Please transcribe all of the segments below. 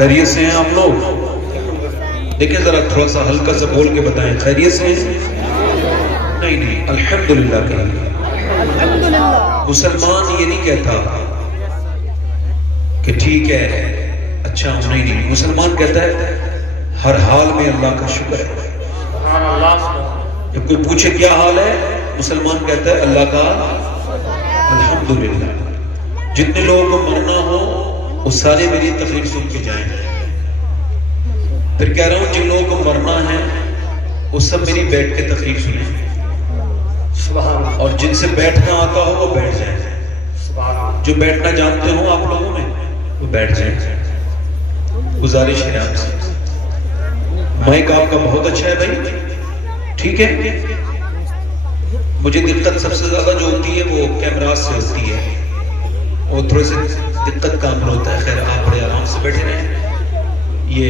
خیریت سے ہیں آپ لوگ؟ دیکھیں ذرا تھوڑا سا ہلکا سا بول کے بتائیں، خیریت سے ہیں؟ نہیں، الحمدللہ کہیں۔ مسلمان یہ نہیں کہتا کہ ٹھیک ہے اچھا ہوں، نہیں، مسلمان کہتا ہے ہر حال میں اللہ کا شکر ہے۔ جب کوئی پوچھے کیا حال ہے، مسلمان کہتا ہے اللہ کا الحمدللہ۔ جتنے لوگوں کو مرنا ہو وہ سارے میری تقریر سن کے جائیں۔ پھر کہہ رہا ہوں جن لوگوں کو مرنا ہے وہ سب میری بیٹھ کے تقریر سنیں، اور جن سے بیٹھنا آتا ہو وہ بیٹھ جائیں، جو بیٹھنا جانتے ہوں آپ لوگوں میں وہ بیٹھ جائیں۔ گزارش ہے آپ سے، مائک آپ کا بہت اچھا ہے بھائی، ٹھیک ہے۔ مجھے دقت سب سے زیادہ جو ہوتی ہے وہ کیمرات سے ہوتی ہے، وہ تھوڑے سے دقت کا عمل ہوتا ہے۔ خیر آپ بڑے آرام سے بیٹھے رہیں، یہ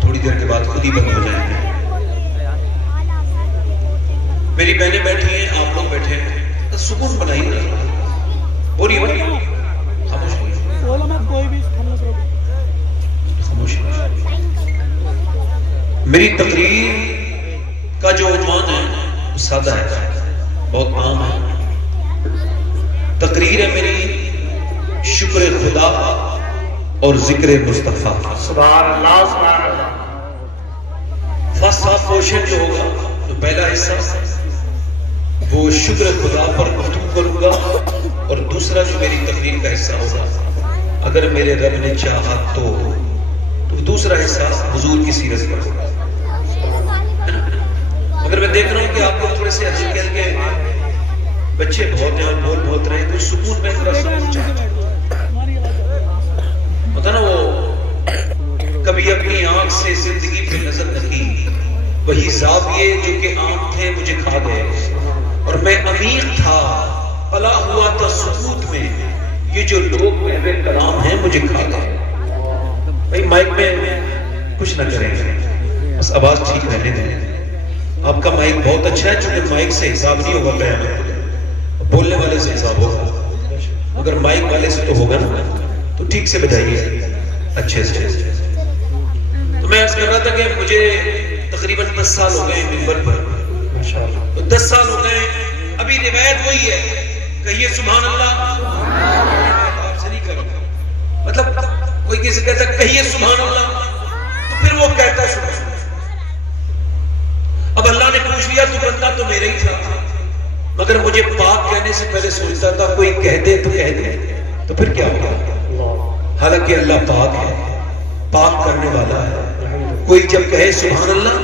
تھوڑی دیر کے بعد خود ہی بند ہو جائیں گے۔ میری بہنیں بیٹھی ہیں، آپ لوگ بیٹھے ہیں، سکون بنائیے، بولی خاموش خاموش۔ میری تقریر کا جو عنوان ہے وہ سادہ ہے، بہت عام ہے۔ تقریر ہے میری شکر خدا اور ذکر مصطفیٰ۔ سبحان اللہ سبحان اللہ۔ فرسٹ ہاف پورشن جو ہوگا تو پہلا حصہ وہ شکر خدا پر گفتگو کروں گا، اور دوسرا جو میری تقریر کا حصہ ہوگا اگر میرے رب نے چاہا تو دوسرا حصہ حضور کی سیرت پر ہوگا۔ اگر میں دیکھ رہا ہوں کہ آپ لوگ تھوڑے سے ہلکے ہلکے بچے بہت ہیں اور بول بہت رہے ہیں، تو سکون میں ذرا سکون چاہتا ہوں۔ ہوتا نا وہ کبھی اپنی آنکھ سے زندگی پہ نظر نکی، وہی زاویے جو کہ آنکھ تھے مجھے کھا گئے، اور میں امیر تھا پلا ہوا تھا سکوت میں، یہ جو لوگ محو کلام ہیں مجھے کھا گئے۔ بھائی مائک میں کچھ نہ کریں، بس آواز ٹھیک رہنے دیں۔ آپ کا مائک بہت اچھا ہے، چونکہ مائک سے حساب نہیں ہوگا بیان، بولنے والے سے حساب ہوگا۔ اگر مائک والے سے تو ہوگا نا، تو ٹھیک سے بجائیے اچھے سے۔ تو میں عرض کر رہا تھا کہ مجھے تقریباً 10 سال ہو گئے منبر پر، تو 10 سال ہو گئے، ابھی روایت وہی ہے، کہیے سبحان اللہ۔ آپ سے نہیں کروں، مطلب کوئی کسی کہتا ہے کہیے سبحان اللہ، تو پھر وہ کہتا ہے سبحان اللہ۔ اب اللہ نے پوچھ لیا تو بندہ تو میرا ہی تھا، مگر مجھے پاک کہنے سے پہلے سوچتا تھا کوئی کہہ دے تو کہہ دے، تو پھر کیا ہوگا؟ حالانکہ اللہ پاک ہے، پاک کرنے والا ہے۔ کوئی جب کہے سبحان اللہ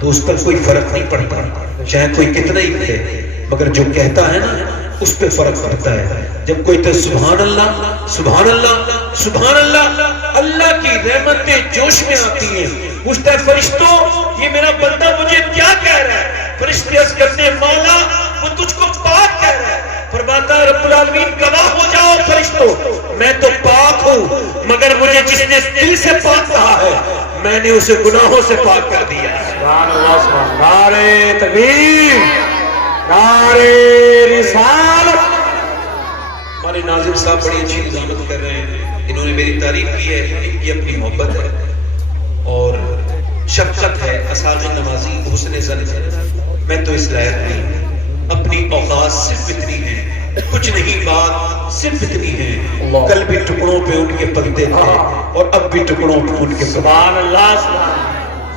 تو اس پر کوئی فرق نہیں پڑتا، چاہے کوئی کتنا ہی کہے، مگر جو کہتا ہے نا اس پہ فرق پڑتا ہے۔ جب کوئی تو سبحان اللہ سبحان اللہ سبحان اللہ، اللہ کی رحمتیں جوش میں آتی ہیں، پوچھتا ہے فرشتوں یہ میرا بندہ مجھے کیا کہہ رہا ہے؟ فرشتے عرض کرتے ہیں مولا وہ تجھ کو پاک کہہ رہا ہے۔ فرماتا ہے رب العالمین گواہ ہو جاؤ فرشتوں، میں تو پاک ہوں، مگر مجھے جس نے دل سے پاک کہا ہے میں نے اسے گناہوں سے پاک کر دیا۔ سبحان اللہ سبحان اللہ۔ نعرہ تکبیر، نعرہ رسالت۔ ہمارے ناظم صاحب بڑی اچھی نظامت کر رہے ہیں، انہوں نے میری تعریف کی ہے، ان کی اپنی محبت ہے اور شفقت ہے، اساغ نمازی حسن زن ہے۔ میں تو اس لائق نہیں، اپنی اوقات صرف اتنی ہیں، کچھ نہیں بات صرف اتنی ہے، کل بھی ٹکڑوں پہ ان کے پتے تھے اور اب بھی ٹکڑوں پہ ان کے پتے۔ سبحان اللہ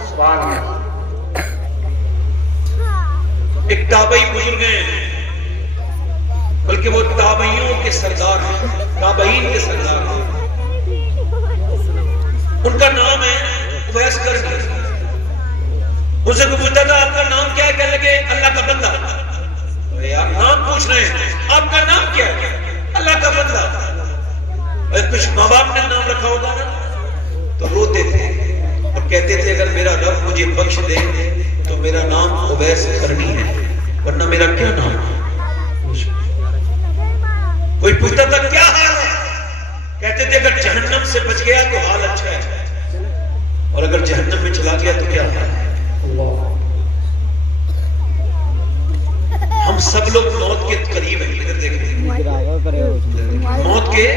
سبحان اللہ۔ ایک تابعی بزرگ ہیں، بلکہ وہ تابعیوں کے سردار ہیں، تابعین کے سردار ہیں، ان کا نام ہے اویس کرنی۔ ان سے پوچھتا تھا آپ کا نام کیا ہے؟ کہنے لگے اللہ کا بندہ۔ یار نام پوچھ رہے ہیں، آپ کا نام کیا ہے؟ اللہ کا بندہ۔ کچھ ماں باپ نے نام رکھا ہوگا نا تو روتے تھے اور کہتے تھے اگر میرا رب مجھے بخش دے تو میرا نام اویس کرنی ہے، ورنہ میرا کیا نام ہے؟ کوئی پوچھتا تھا کیا حال ہے؟ کہتے تھے اگر جہنم سے بچ گیا تو حال اچھا ہے، اور اگر جہنم میں چلا گیا تو کیا حال ہے؟ ہم سب لوگ موت کے قریب ہیں، ادھر دیکھیں، موت کے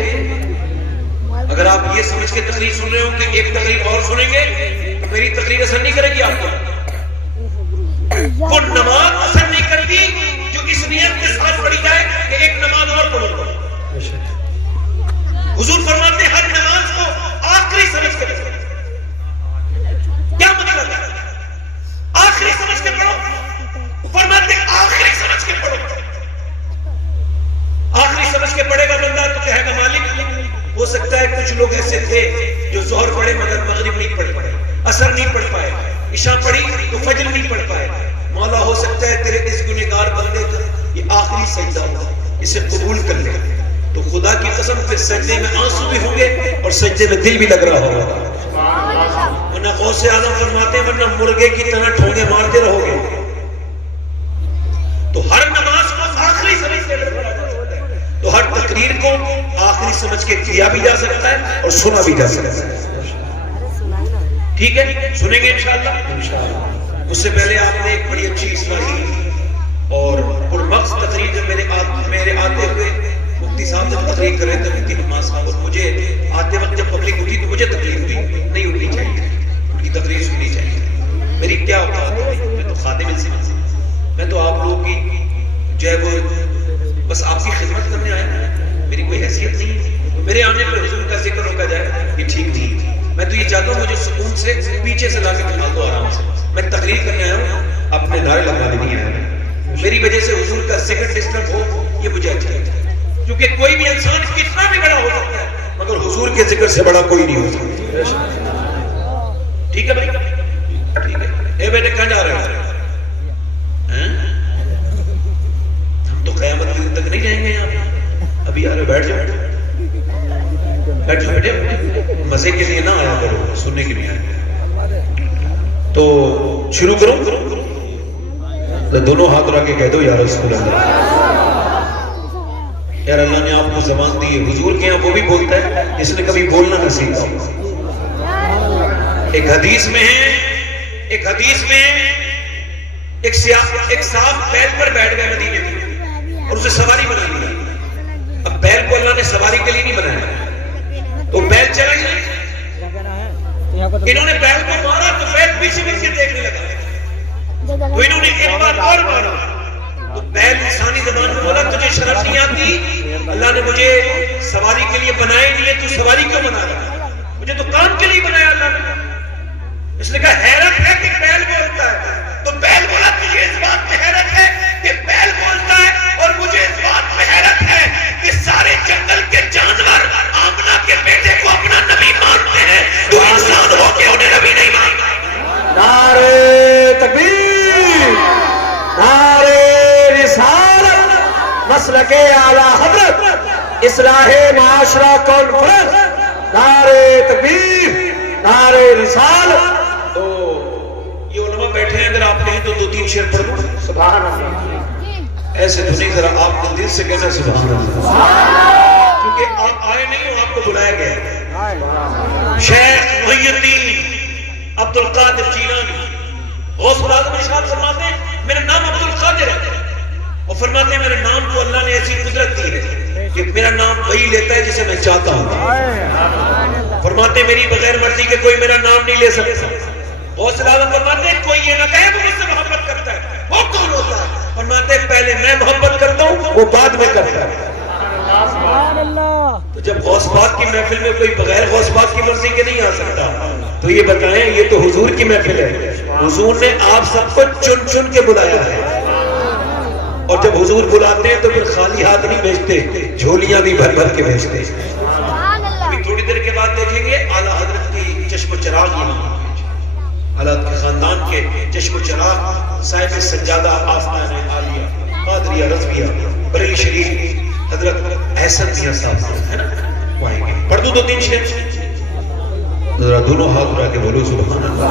اگر آپ آپ یہ سمجھ کے تقریر سن رہے ہو کہ ایک تقریر اور سنیں گے تو میری تقریر اثر نہیں کرے گی آپ کو. وہ نماز اثر نہیں کرتی جو اس نیت کے ساتھ پڑھی جائے کہ ایک نماز اور پڑھوں گا. حضور فرماتے ہیں ہر نماز کو آخری سمجھ کے پڑھو. کیا مطلب ہے آخری سمجھ کے پڑھو؟ فرماتے ہیں آخری سمجھ کے پڑھو. آخری سمجھ کے پڑھے گا بندہ تو کہے گا مالک ہو سکتا ہے کچھ لوگ ایسے تھے جو ظہر پڑھے مگر مغرب نہیں پڑھ پائے, عصر نہیں پڑھ پائے, عشاء پڑھی تو فجر نہیں پڑھ پائے. مولا ہو سکتا ہے تیرے اس گنہگار بندے کا یہ آخری سجدہ ہو, اسے قبول کر لے. تو خدا کی قسم پھر سجدے میں آنسو بھی ہوں گے اور سجدے میں دل بھی لگ رہا ہوگا. ورنہ غوث اعظم فرماتے ہیں ورنہ مرغے کی طرح ٹھونگے مارتے رہو گے. تو ہر نماز کو آخری سمجھ کے پڑھا جا سکتا ہے, تو ہر تقریر کو آخری سمجھ کے کیا بھی جا سکتا ہے اور سنا بھی جا سکتا ہے. ٹھیک ہے, سنیں گے انشاءاللہ. اس سے پہلے آپ نے ایک بڑی اچھی اصلاحی اور پرمغز تقریر جب میرے آتے ہوئے مفتی صاحب جب تقریر کر رہے تھے مفتی حماد صاحب, اور مجھے آتے وقت جب پبلک اٹھی تو مجھے تکلیف ہوئی, نہیں اٹھنی چاہیے, ان کی تقریر سننی چاہیے. میری کیا اوقات ہے, میں تو خادم انسان, میں تو آپ لوگوں کی جو ہے وہ بس آپ کی خدمت کرنے آیا, میری کوئی حیثیت نہیں ہے. میرے آنے پر حضور کا ذکر روکا جائے یہ ٹھیک نہیں. میں تو یہ چاہتا ہوں مجھے سکون سے پیچھے سے لا کے بٹھا دو آرام سے. میں تقریر کرنے آیا ہوں, اپنے نعرے لگانے نہیں آیا. میری وجہ سے حضور کا ذکر ڈسٹرب ہو یہ مجھے اچھا ہے, کیونکہ کوئی بھی انسان کتنا بھی بڑا ہو سکتا ہے مگر حضور کے ذکر سے بڑا کوئی نہیں ہو سکتا. ٹھیک ہے بھائی, ٹھیک ہے. اے بیٹے کہاں جا رہے ہیں؟ ہم تو قیامت کے دن تک نہیں جائیں گے یہاں, ابھی آ رہے, بیٹھ جاؤ بیٹھ جاؤ بیٹے, مزے کے لیے نہ آیا کرو, سننے کے لیے آیا. تو شروع کرو, دونوں ہاتھ رکھ کے کہہ دو یا رسول اللہ. یار اللہ نے آپ کو زبان دی ہے, حضور کے یہاں وہ بھی بولتا ہے جس نے کبھی بولنا نہ سیکھا. ایک حدیث میں ایک صاحب بیل پر بیٹھ گئے مدینے میں اور اسے سواری بنا لیا. اب بیل کو اللہ نے سواری کے لیے نہیں بنایا, تو بیل چلا گیا. انہوں نے بیل کو مارا تو بیل پیچھے پیچھے دیکھنے لگا, تو انہوں نے ایک بار اور مارا تو بیل انسانی زبان میں بولا تجھے شرم نہیں آتی, اللہ نے مجھے سواری کے لیے بنایا نہیں ہے, تو سواری کیوں بنا رہا ہے؟ مجھے تو کام کے لیے بنایا اللہ نے. اس نے کہا حیرت ہے کہ بیل بولتا ہے, تو بیل بولا تجھے اس بات میں حیرت ہے کہ بیل بولتا ہے, اور مجھے اس بات میں حیرت ہے کہ سارے جنگل کے جانور آمنہ کے بیٹے کو اپنا نبی مانتے ہیں, تو انسان ہو کے انہیں نبی نہیں مانتا. نعرے تکبیر, نعرے رسالت, مسلک اعلی حضرت, اصلاح معاشرہ کانفرنس, نعرے تکبیر, نعرے رسالت. تو یہ علماء بیٹھے ہیں, اگر آپ کہیں تو 2-3 شعر پڑھ دو. سبحان اللہ. ایسے تو نہیں, ذرا آپ کو دل سے کہنا سبحان اللہ, کیونکہ آپ آئے نہیں ہو, آپ کو بلایا گیا. شیخ محی الدین عبد القادر جیلانی غوث اعظم ارشاد فرماتے ہیں میرا نام عبد القادر ہے, اور فرماتے ہیں میرے نام کو اللہ نے ایسی قدرت دی ہے کہ میرا نام وہی لیتا ہے جسے میں چاہتا ہوں. فرماتے ہیں میری بغیر مرضی کے کوئی میرا نام نہیں لے سکتا. غوث اعظم فرماتے ہیں کوئی یہ نہ کہے وہ مجھ سے محبت کرتا ہے, وہ کون ہوتا ہے؟ فرماتے ہیں پہلے میں محبت کرتا ہوں, وہ بعد میں کرتا ہے. تو جب غوث پاک کی محفل میں کوئی بغیر غوث پاک کی مرضی کے نہیں آ سکتا, تو یہ بتائیں یہ تو حضور کی محفل ہے. حضور نے آپ سب کو چن چن کے بلایا ہے, اور جب حضور بلاتے ہیں تو پھر خالی ہاتھ نہیں بھیجتے, جھولیاں بھی بھر بھر کے بھیجتے. تھوڑی دیر کے بعد دیکھیں گے اعلیٰ حضرت کی چشم و چراغ, اعلیٰ کے خاندان کے چشم و چراغ صاحب سجادہ آستانہ عالیہ قادریہ رضویہ بریلی شریف حضرت احسن میاں صاحب ہے نا, وہ آئیں گے. پڑھ دوں 2-3 شعر, ذرا دونوں ہاتھ اٹھا کے بولو سبحان اللہ.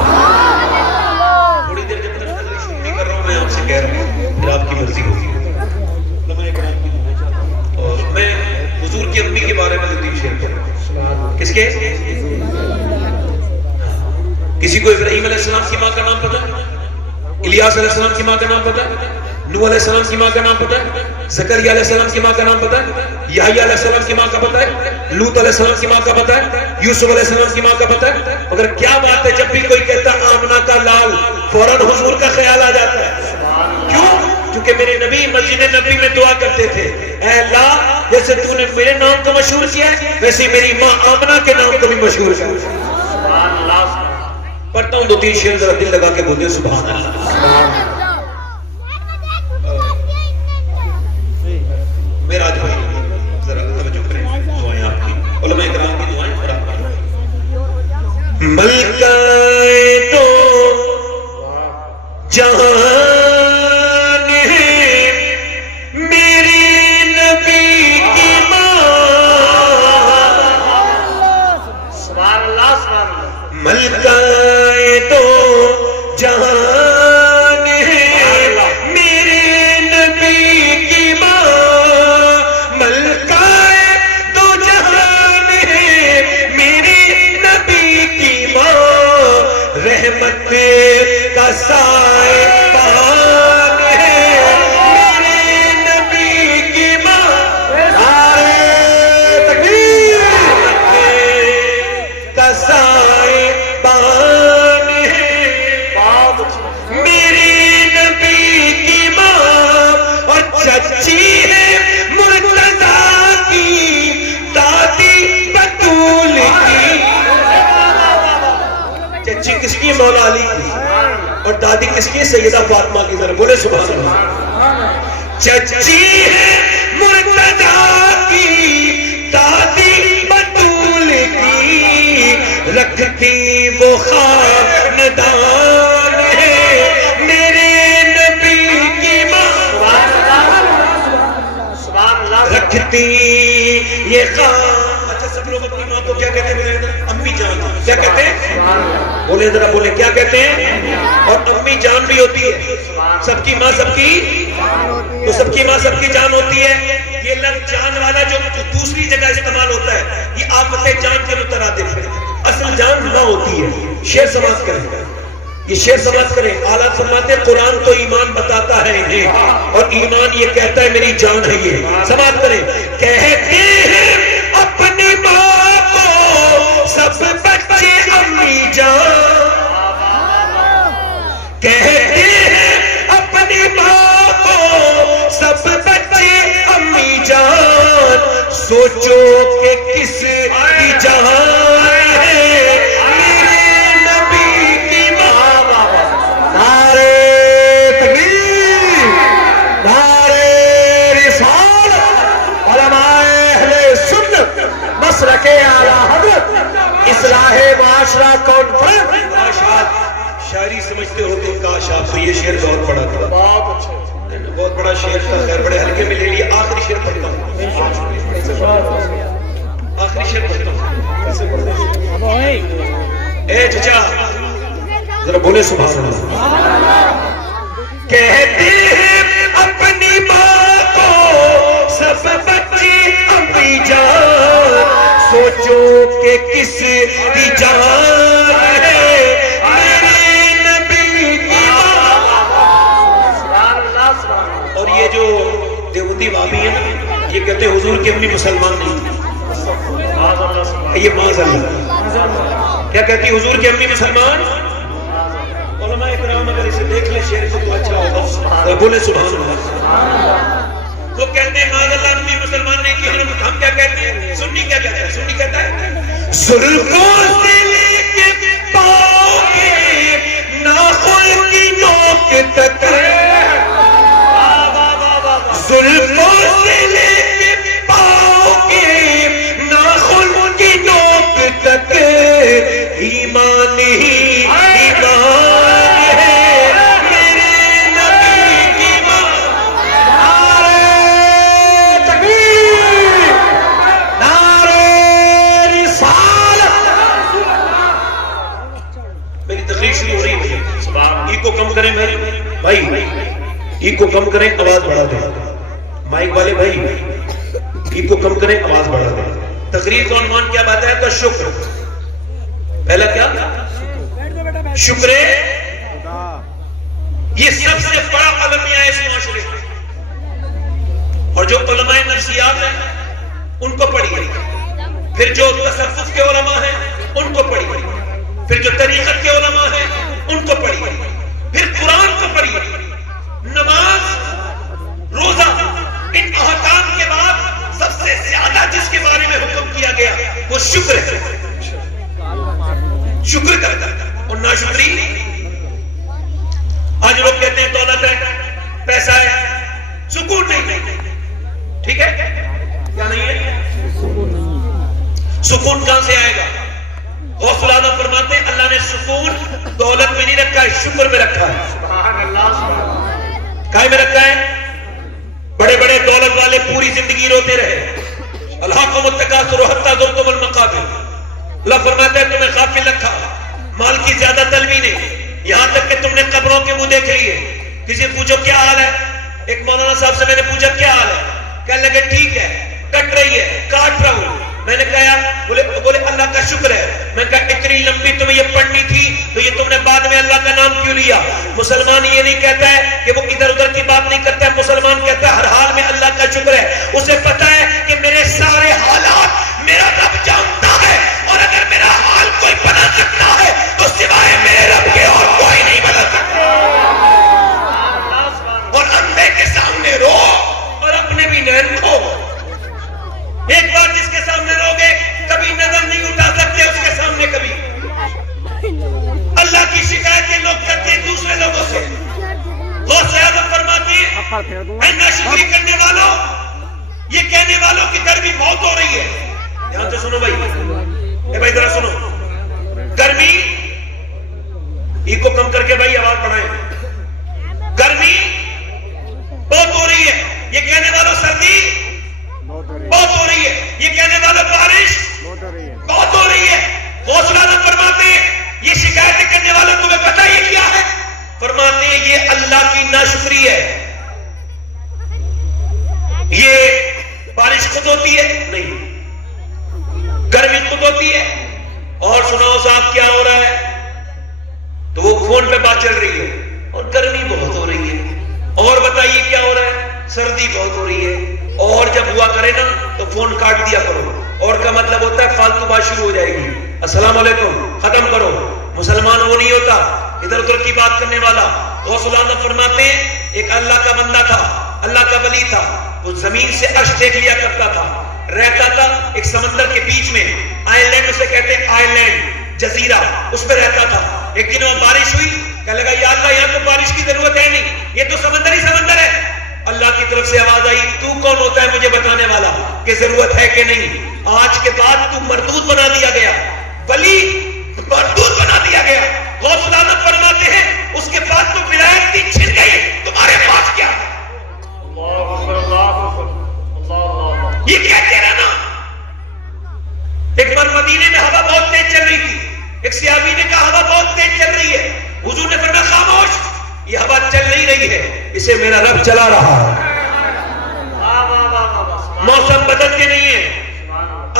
تھوڑی دیر جب تک تقریر شروع نہیں کر رہا ہوں, میں آپ سے کہہ رہا ہوں پھر آپ کی مرضی ہوگی. اور میں حضور کی امی کے بارے میں 2-3 شعر پڑھوں. کس کے؟ کسی کو ابراہیم علیہ السلام کی ماں کا نام پتہ ہے؟ الیاس علیہ السلام کی ماں کا نام پتہ ہے؟ نوح علیہ السلام کی ماں کا نام پتہ ہے؟ زکریا علیہ السلام کی ماں کا نام پتہ ہے؟ یحییٰ علیہ السلام کی ماں کا پتہ ہے؟ لوط علیہ السلام کی ماں کا پتہ ہے، یوسف علیہ السلام کی ماں کا پتہ ہے، مگر کیا بات ہے جب بھی کوئی کہتا آمنہ کا لال فوراً حضور کا خیال آ جاتا ہے. کیوں؟ کیونکہ میرے نبی مسجد نبی میں دعا کرتے تھے، اے اللہ جیسے تو نے میرے نام کو مشہور کیا ہے ویسے میری ماں آمنہ کے نام کو بھی مشہور کیا. پڑھتا ہوں 2-3 شعر ذرا دل لگا کے بولے سبحان اللہ. میرا جو ہے ذرا توجہ کریں، دعائیں آپ کی، علماء کرام کی دعائیں اور آپ کی. ملکہ تو جہان ہے میری نبی کی ماں، سبحان اللہ سبحان اللہ. ملکہ تو جہان ہے میرے نبی کی ماں، ملکہ تو جہان ہے میرے نبی کی ماں، رحمت کا سائبان ہے میرے نبی کی ماں. نعرہ تکبیر. رحمت کا سائبان ہے میرے نبی کی ماں، اور چچی ہے مرتضیٰ کی دادی بطول کی. چچی کس کی؟ مولا علی کی. اور دادی کس کی؟ سیدہ فاطمہ کی. ذرا بولے سبحان اللہ. چچی ہے مرتضیٰ کی دادی بطول کی، رکھتی وہ خاندان ہے میرے نبی کی ماں، سبحان اللہ. رکھتی یہ اچھا سب لوگ اپنی ماں کو کیا کہتے ہیں؟ امی جان. کیا کہتے ہیں؟ بولے ذرا بولے کیا کہتے ہیں؟ اور امی جان بھی ہوتی ہے. سب کی ماں سب کی، تو سب کی ماں سب کی جان ہوتی ہے. یہ لفظ جان والا جو دوسری جگہ استعمال ہوتا ہے یہ آفت جان کے مترادف ہے. اصل جان ماں ہوتی ہے. شعر سماعت کریں، یہ شعر سماعت کریں. اعلیٰ فرماتے ہیں قرآن تو ایمان بتاتا ہے انہیں، اور ایمان یہ کہتا ہے میری جان ہے یہ. سماعت کریں. کہتے ہیں اپنی ماں کو سب بچے امی جان، کہتے ہیں اپنی ماں کو سب بچے امی جان، سوچو کہ کس کی جان ہے میرے نبی کی ماں. نعرہ تکبیر، نعرہ رسالت. علماء اہل سنت مسلک اعلیٰ حضرت اصلاح معاشرہ کانفرنس. شاعری سمجھتے ہو تو کاش آپ کو یہ شعر بہت بڑا تھا. بہت اچھا. بہت بڑا شعر تھا. خیر بڑے ہلکے میں لے لیے. آخری شعر پڑھتا ہوں، آخری شعر پڑھتا ہوں. اے چچا ذرا بولے سبحان اللہ. کہتے ہیں اپنی ماں کو سب بچے امی جان، سوچو کہ کس کی جان ہے میرے نبی کی ماں. اور یہ جو دیوبندی وابی ہے نا یہ کہتے ہیں حضور کی امی مسلمان نہیں تھی. یہ معاذ اللہ. کیا کہتی ہے حضور کی امی مسلمان؟ علماء اکرام اگر اسے دیکھ لیں شعر کو تو اچھا ہوگا. بولے سبحان اللہ. وہ کہتے ہیں معاذ اللہ امی مسلمان نہیں تھی. ہم کیا کہتے ہیں؟ سنی کیا کہتا ہے؟ سنی کہتا ہے سرخوں سے لے کے پاؤں کے ناخن کی نوک تک، زلفوں سے لے کے پاؤں کے ناخن کی نوک تک، ایمان ہی ایمان ہے میرے نبی کی ماں. نعرہ تکبیر، نعرہ رسالت. میری تقریر شروع ہو رہی ہے. ای کو کم کریں بھائی، ای کو کم کریں، آواز بڑھا دیں. مائک والے بھائی ای کو کم کریں، آواز بڑھا دیں. تقریر کا عنوان کیا بات ہے؟ تو شکر. پہلا کیا؟ شکر. یہ سب سے بڑا المیہ ہے اس معاشرے کا. اور جو علماء نفسیات ہیں ان کو پڑھیے. پھر جو تصوف کے علماء ہیں ان کو پڑھیے، پھر جو طریقت کے علماء ہیں ان کو پڑھیے، پھر قرآن کو پڑھیے، نماز، روزہ، ان احکام کے بعد سب سے زیادہ جس کے بارے میں حکم کیا گیا وہ شکر ہے، شکر کرتا اور ناشکری۔ آج لوگ کہتے ہیں دولت ہے، پیسہ ہے، سکون نہیں، ٹھیک ہے کیا نہیں ہے؟ سکون کہاں سے آئے گا؟ غوث العظم فرماتے ہیں اللہ نے سکون دولت میں نہیں رکھا ہے، شکر میں رکھا ہے۔ کائے میں رکھا ہے؟ بڑے بڑے دولت والے پوری زندگی روتے رہے، الہاکم التکاثر حتی زرتم المقابر، اللہ فرماتا ہے تمہیں غافل رکھا مال کی زیادہ طلبی نے، یہاں تک کہ تم نے قبروں کے منہ دیکھ لیے۔ کسی پوچھو کیا حال ہے؟ ایک مولانا صاحب سے میں نے پوچھا کیا حال ہے؟ کہنے لگے ٹھیک ہے، کٹ رہی ہے، کاٹ رہا ہوں۔ میں نے کہا بولے اللہ کا شکر ہے۔ میں نے کہا اتنی لمبی تمہیں یہ پڑھنی تھی تو یہ تم نے بعد میں اللہ کا نام کیوں لیا؟ مسلمان یہ نہیں کہتا ہے کہ وہ ادھر ادھر کی بات نہیں کرتا ہے، مسلمان کہتا ہے ہر حال میں اللہ کا شکر ہے۔ اسے پتا ہے کہ میرے سارے حالات میرا رب جانتا ہے، اور اگر میرا حال کوئی بنا سکتا ہے تو سوائے میرے رب کے اور کوئی نہیں بنا سکتا۔ اور اندھے کے سامنے رو اور اپنے بھی نین کھو۔ ایک بار جس کے سامنے روگے کبھی نظر نہیں اٹھا سکتے اس کے سامنے کبھی۔ اللہ کی شکایتیں لوگ کرتے ہیں دوسرے لوگوں سے۔ غوث اعظم فرماتے ہیں اے ناشکری کرنے والوں، یہ کہنے والوں کی گرمی بہت ہو رہی ہے۔ دھیان سے سنو بھائی، اے بھائی ذرا سنو، گرمی ایکو کم کر کے بھائی آواز بڑھائیں، گرمی بہت ہو رہی ہے، یہ کہنے والوں سردی بہت ہو رہی ہے، یہ کہنے والوں بارش بہت ہو رہی ہے۔ غوث العظم فرماتے ہیں یہ شکایتیں کرنے والوں تمہیں پتہ یہ کیا ہے؟ فرماتے ہیں یہ اللہ کی ناشکری ہے۔ یہ بارش خود ہوتی ہے نہیں، گرمی خود ہوتی ہے۔ اور سناؤ صاحب کیا ہو رہا ہے؟ تو وہ فون پہ بات چل رہی ہے اور گرمی بہت ہو رہی ہے، اور بتائیے کیا ہو رہا ہے؟ سردی بہت ہو رہی ہے۔ اور جب ہوا کرے نا تو فون کاٹ دیا کرو، اور کا مطلب ہوتا ہے فالتو بات شروع ہو جائے گی، السلام علیکم ختم کرو۔ مسلمان وہ نہیں ہوتا ادھر ادھر کی بات کرنے والا۔ غوث العظم فرماتے ہیں ایک اللہ کا بندہ تھا، اللہ کا ولی تھا، وہ زمین سے عرش دیکھ لیا کرتا تھا، رہتا تھا ایک سمندر کے بیچ میں، آئی لینڈ اسے کہتے ہیں، آئی لینڈ جزیرہ، اس پہ رہتا تھا۔ ایک دن وہ بارش ہوئی، کہنے لگا یا اللہ یہاں تو بارش کی ضرورت ہے نہیں، یہ تو سمندر ہی سمندر ہے۔ اللہ کی طرف سے آواز آئی تو کون ہوتا ہے مجھے بتانے والا کہ ضرورت ہے کہ نہیں؟ آج کے بعد تو مردود بنا دیا گیا، ولی مردود بنا دیا گیا۔ غوث العظم فرماتے ہیں اس کے بعد تو ولایت بھی چھن گئی، تمہارے پاس کیا ہے؟ یہ کہتے رہنا۔ ایک بار مدینے میں ہوا بہت تیز چل رہی تھی، ایک صحابی نے کہا ہوا بہت تیز چل رہی ہے، حضور نے فرمایا خاموش، یہ ہوا چل نہیں رہی ہے، اسے میرا رب چلا رہا ہے۔ موسم بدلتے نہیں ہے،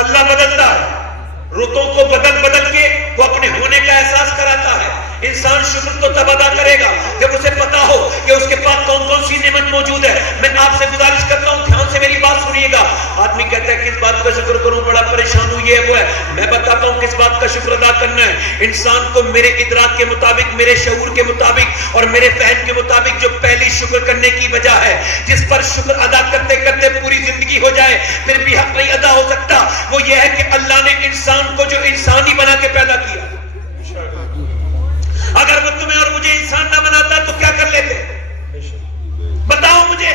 اللہ بدلتا ہے، رتوں کو بدل کے وہ اپنے ہونے کا احساس کراتا ہے۔ انسان شکر تو تب ادا کرے گا جب اسے پتا ہو کہ اس کے پاس کون کون سی نعمت موجود ہے۔ میں آپ سے گزارش کرتا ہوں دھیان سے میری بات سنیے گا۔ آدمی کہتا ہے کس بات کا شکر کروں، بڑا پریشان ہوں، یہ وہ ہے۔ میں بتاتا ہوں کس بات کا شکر ادا کرنا ہے۔ انسان کو میرے ادراک کے مطابق، میرے شعور کے مطابق اور میرے فہم کے مطابق جو پہلی شکر کرنے کی وجہ ہے، جس پر شکر ادا کرتے کرتے پوری زندگی ہو جائے پھر بھی حق نہیں ادا ہو سکتا، وہ یہ ہے کہ اللہ نے انسان کو جو انسانی بنا کے پیدا کیا۔ اگر وہ تمہیں اور مجھے انسان نہ بناتا تو کیا کر لیتے؟ بتاؤ مجھے۔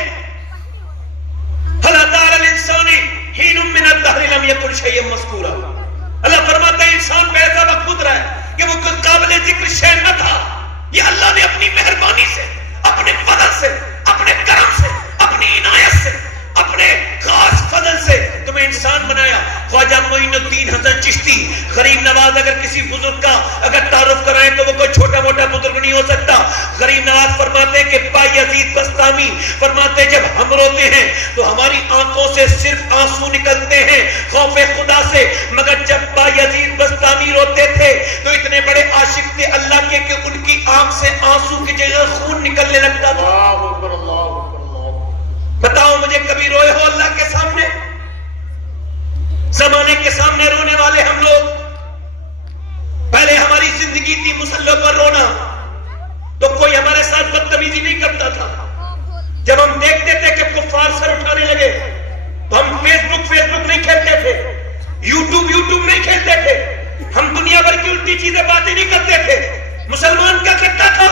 هل أتى على الإنسان حين من الدهر لم يكن شيئا مذكورا۔ اللہ فرماتا ہے انسان پہ ایسا وقت گزرا ہے کہ وہ کوئی قابل ذکر شے نہ تھا، یہ اللہ نے اپنی مہربانی سے، اپنے فضل سے، اپنے کرم سے، اپنی عنایت سے، اپنے خاص فضل سے تمہیں انسان بنایا۔ خواجہ معین الدین حسن چشتی غریب نواز اگر کسی بزرگ کا اگر تعارف کرائیں تو وہ کوئی چھوٹا موٹا بزرگ نہیں ہو سکتا۔ غریب نواز فرماتے ہیں کہ بائی یزید بستامی فرماتے ہیں جب ہم روتے ہیں تو ہماری آنکھوں سے صرف آنسو نکلتے ہیں خوف خدا سے، مگر جب بائی یزید بستامی روتے تھے تو اتنے بڑے عاشق تھے اللہ کے کہ ان کی آنکھ سے آنسو کی جگہ خون نکلنے لگتا تھا۔ بتاؤ مجھے کبھی روئے ہو اللہ کے سامنے؟ زمانے کے سامنے رونے والے ہم لوگ. پہلے ہماری زندگی تھی مسلح پر رونا, تو کوئی ہمارے ساتھ بدتمیزی نہیں کرتا تھا. جب ہم دیکھتے تھے کہ کفار سر اٹھانے لگے تو ہم فیس بک نہیں کھیلتے تھے, یوٹیوب نہیں کھیلتے تھے, ہم دنیا بھر کی الٹی چیزیں باتیں نہیں کرتے تھے. مسلمان کیا کرتا تھا؟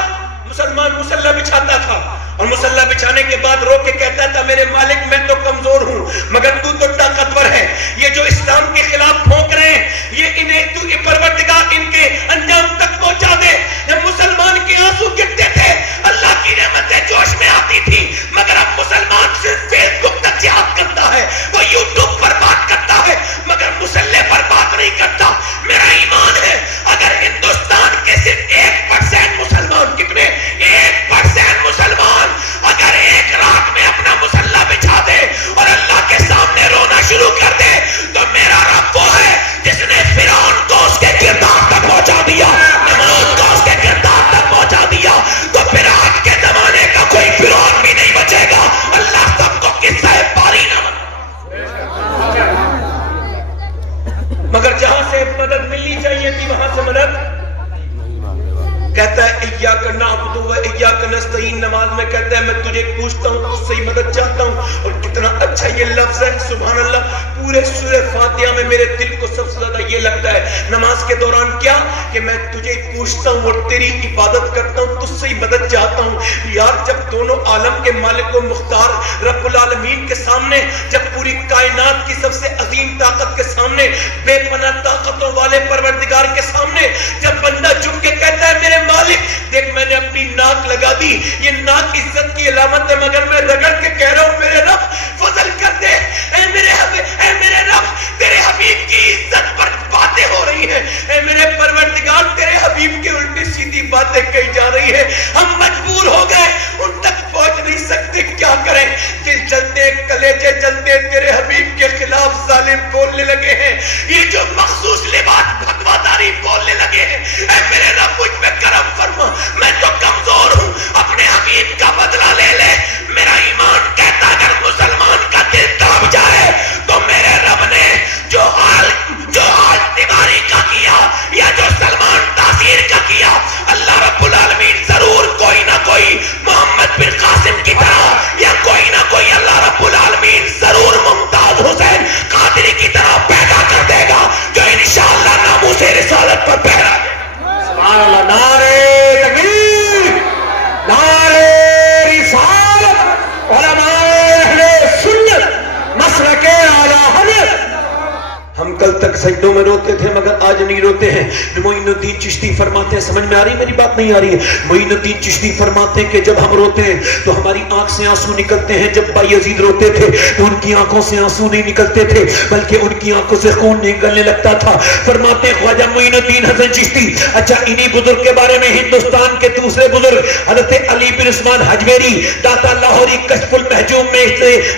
مسلمان مسلح بچھاتا تھا, اور مسلح بچھانے کے بعد رو کے کہتا تھا میرے مالک میں تو کمزور ہوں مگر تو طاقتور ہے. یہ جو اسلام کے خلاف بھونک رہے ہیں, یہ انہیں تو پروردگار ان کے انجام تک پہنچا دے. جب مسلمان کے آنسو گرتے تھے اللہ کی نعمتیں جوش میں آتی تھی, مگر اب مسلمان صرف فیس بک تک جہاد کرتا ہے, وہ یوٹیوب پر بات کرتا ہے مگر مسلح پر بات نہیں کرتا. میرا ایمان ہے اگر ہندوستان کے صرف 1% مسلمان, کتنے 1% مسلمان اگر ایک رات میں اپنا مسلح بچھا دے اور اللہ کے سامنے رونا شروع کر دے, تو میرا رب وہ ہے جس نے فرعون کو اس کے کردار تک پہنچا دیا, نمرود کو اس کے کردار تک پہنچا دیا, تو پھر آج کے زمانے کا کوئی فرعون بھی نہیں بچے گا. اللہ سب کو قصہ پاری نہ بنا. مگر جہاں سے مدد ملنی چاہیے تھی وہاں سے مدد کہتا ہے ایاک نعبد و ایاک نستعین. نماز میں کہتا ہے میں تجھے پوچھتا ہوں, تجھ سے ہی مدد چاہتا ہوں. اور کتنا اچھا یہ لفظ ہے, سبحان اللہ. پورے سورہ فاتحہ میں میرے دل کو سب سے زیادہ یہ لگتا ہے نماز کے دوران کیا کہ میں تجھے پوچھتا ہوں اور تیری عبادت کرتا ہوں, تجھ سے ہی مدد چاہتا ہوں. یار جب دونوں عالم کے مالک و مختار رب العالمین کے سامنے, جب پوری کائنات کی سب سے عظیم طاقت کے سامنے, بے پناہ طاقتوں والے پروردگار کے سامنے جب بندہ جھک کے کہتا ہے میرے مالک دیکھ میں نے اپنی ناک لگا دی, یہ ناک عزت کی علامت ہے, مگر میں رگڑ کے کہہ رہا ہوں میرے رب فضل کر دے. اے میرے رب تیرے حبیب کی عزت پر باتیں ہو رہی ہیں, اے میرے پروردگار تیرے حبیب کی الٹی سیدھی باتیں کہی جا رہی ہیں, ہم مجبور ہو گئے, ان تک پہنچ نہیں سکتے, کیا کریں. دل جلتے, کلیجے جلتے, تیرے حبیب کے خلاف ظالم بولنے لگے ہیں, یہ جو مخصوص لباس بھگواداری بولنے لگے ہیں. اے میرے رب مجھ پہ کرم فرما, میں تو کمزور ہوں, اپنے حبیب کا بدلہ لے لے. میرا ایمان کہتا اگر مسلمان کا دل دب جائے تو میرے رب نے جو حال تیماری کا کیا یا جو سلمان تاثیر کا کیا, اللہ رب العالمین ضرور کوئی نہ کوئی محمد بن قاسم کی طرح یا کوئی نہ کوئی اللہ رب العالمین ضرور ممتاز حسین قادری کی طرح پیدا کر دے گا جو انشاءاللہ ناموس رسالت پر پہرا دے. سبحان اللہ. نعرہ تکبیر, نعرہ رسالت, علماء اہل سنت مسلک اعلی حضرت. ہم کل تک سجدوں میں روتے تھے مگر آج نہیں روتے ہیں. معین الدین چشتی فرماتے ہیں, سمجھ میں آ رہی میری بات نہیں آ رہی ہے؟ معین الدین چشتی فرماتے ہیں کہ جب ہم روتے ہیں تو ہماری آنکھ سے آنسو نکلتے ہیں. جب بایزید روتے تھے تو ان کی آنکھوں سے آنسو نہیں نکلتے تھے بلکہ ان کی آنکھوں سے خون نکلنے لگتا تھا. فرماتے ہیں خواجہ معین الدین حسن چشتی. اچھا انہی بزرگ کے بارے میں ہندوستان کے دوسرے بزرگ حضرت علی بن عثمان حجویری داتا لاہوری کشف المحجوم میں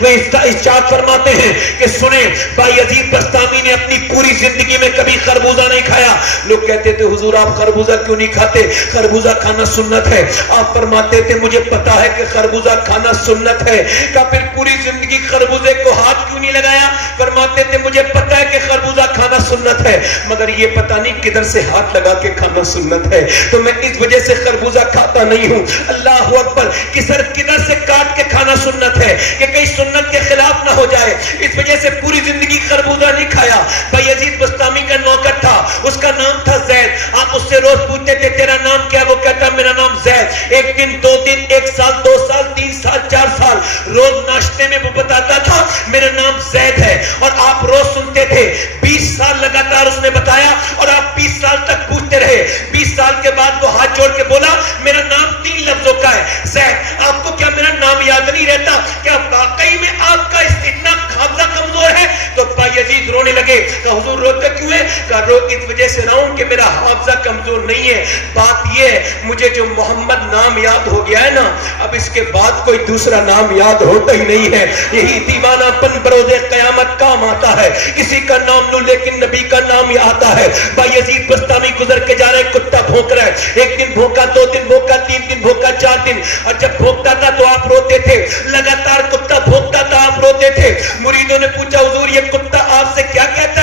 ارشاد فرماتے ہیں کہ سنیں, بایزید بستامی نے اپنی پوری زندگی میں کبھی خربوزہ نہیں کھایا. لوگ کہتے تھے حضور آپ خربوزہ کیوں نہیں کھاتے, خربوزہ کھانا سنت ہے. آپ فرماتے تھے مجھے پتا ہے کہ خربوزہ کھانا سنت ہے. کہ پھر پوری زندگی خربوزے کو ہاتھ کیوں نہیں لگایا؟ فرماتے تھے مجھے پتا ہے کہ خربوزہ کھانا سنت ہے مگر یہ پتا نہیں کدھر سے ہاتھ لگا کے کھانا سنت ہے, تو میں اس وجہ سے خربوزہ کھاتا نہیں ہوں. اللہ اکبر. کدھر سے کاٹ کے کھانا سنت ہے کہ کہیں سنت کے خلاف نہ ہو جائے, اس وجہ سے پوری زندگی خربوزہ نہیں کھایا. بایزید بستامی کا نوکر تھا, اس کا نام تھا زید. آپ اس سے روز پوچھتے تھے تیرا نام کیا, وہ کہتا میرا نام زید. ایک دن, 2 دن, 1 سال, 2 سال, 3 سال, 4 سال, روز ناشتے میں وہ بتاتا تھا میرا نام زید ہے. اور آپ روز سنتے تھے. 20 سال لگاتار اس نے بتایا اور آپ 20 سال تک پوچھتے رہے. 20 سال کے بعد وہ ہاتھ جوڑ کے بولا میرا نام 3 لفظوں کا ہے, زید. آپ کو کیا میرا نام یاد نہیں رہتا؟ کیا واقعی میں آپ کا اتنا حافظہ کمزور ہے؟ تو بایزید رونے لگے. کہ حضور روتے کیوں ہے؟ کہ رو اس وجہ سے رہا ہوں کہ میرا حافظہ کمزور نہیں ہے. بات یہ ہے مجھے جو محمد نام یاد ہو گیا ہے نا, اب اس کے بعد کوئی دوسرا نام یاد ہوتا ہی نہیں ہے. یہی دیوانہ پن بروز قیامت کام آتا ہے. کسی کا نام لو لیکن نبی کا نام ہی آتا ہے. بایزید بستامی گزر کے جا رہے, کتا بھونک رہا ہے. 1 دن بھونکا, 2 دن بھونکا, 3 دن بھونکا, 4 دن. اور جب بھونکتا تھا تو آپ روتے تھے. لگاتار کتا بھونکتا تھا, آپ روتے تھے. مریدوں نے پوچھا حضور یہ کتا آپ سے کیا کہتا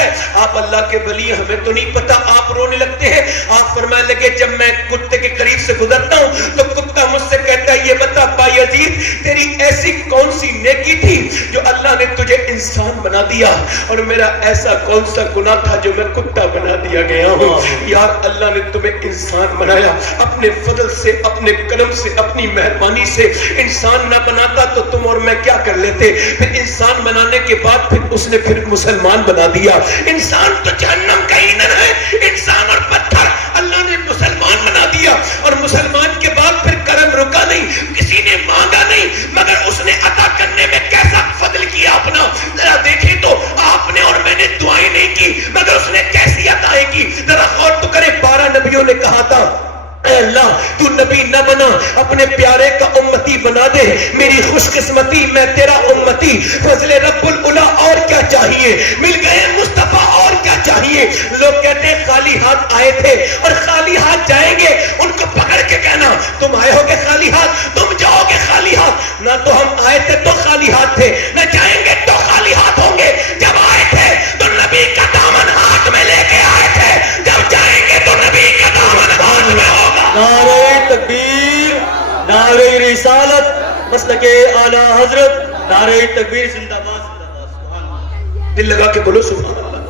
آپ اللہ کے ولی، ہمیں تو نہیں پتا. آپ رونے لگتے ہیں. آپ فرمانے لگے جب میں کتے کے قریب سے گزرتا ہوں تو کتا مجھ سے کہتا ہے یہ بتا بایزید تیری ایسی کون سی نیکی تھی جو اللہ نے تجھے انسان بنا دیا، اور میرا ایسا کون سا گناہ تھا جو میں کتا بنا دیا گیا ہوں. یار اللہ نے تمہیں انسان بنایا اپنے فضل سے، اپنے کرم سے، اپنی مہربانی سے. انسان نہ بناتا تو تم اور میں کیا کر لیتے؟ پھر انسان بنانے کے بعد پھر اس نے پھر مسلمان بنا دیا. انسان تو جہنم کا ایندھن ہے، انسان اور پتھر اللہ نے مسلمان بنا دیا. اور مسلمان کے بعد پھر کرم رکا نہیں، کسی نے مانگا نہیں، مگر اس نے عطا کرنے میں کیسا فضل کیا اپنا. ذرا دیکھیں تو آپ نے اور میں نے دعائیں نہیں کی مگر اس نے کیسی عطائیں کی. ذرا غور تو کریں. 12 نبیوں نے کہا تھا اے اللہ تو نبی نہ بنا، اپنے پیارے کا امتی بنا دے. میری خوش قسمتی میں تیرا امتی. فضل رب العلا اور کیا چاہیے؟ مل گئے مصطفیٰ اور کیا چاہیے؟ لوگ کہتے ہیں خالی ہاتھ آئے تھے اور خالی ہاتھ جائیں گے. ان کو پکڑ کے کہنا تم آئے ہو گے خالی ہاتھ، تم جاؤ گے خالی ہاتھ. نہ تو ہم آئے تھے تو خالی ہاتھ تھے، نہ جائیں گے تو خالی ہاتھ ہوں گے. جب آئے تھے تو نبی کا دامن ہاتھ میں لے کے آئے تھے، جب جائیں گے تو نبی کا دامن ہاتھ میں ہوگا. نعرہ تکبیر، نعرہ رسالت، مسلک اعلی حضرت، نعرہ تکبیر زندہ باد. دل لگا کے بولو سبحان اللہ.